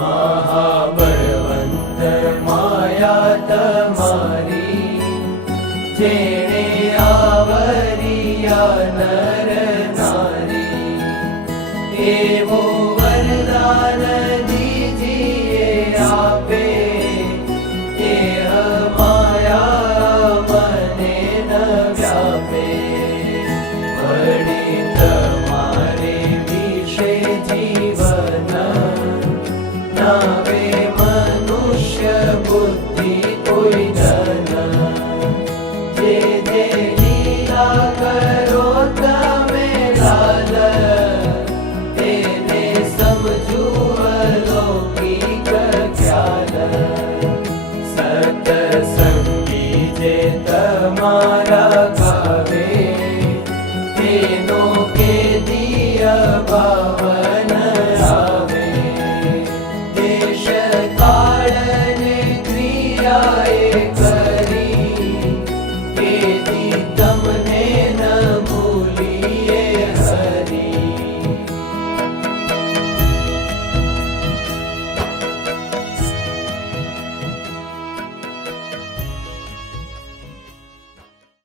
महाबलवंत माया तमारी जेणे आवरिया नर नारी एवो वरदान दीजिए आपे एह माया मने न व्यापे वड़ी तमारे विषे जीवन नावे मनुष्य बुद्धि कोई जन जे जे लीला करो तमे लाल तेने समझू अलौकिक ख्याल सतसंगी जे तमारा गावे तेनो के दिया पावन आवे देश काल ने क्रिया एक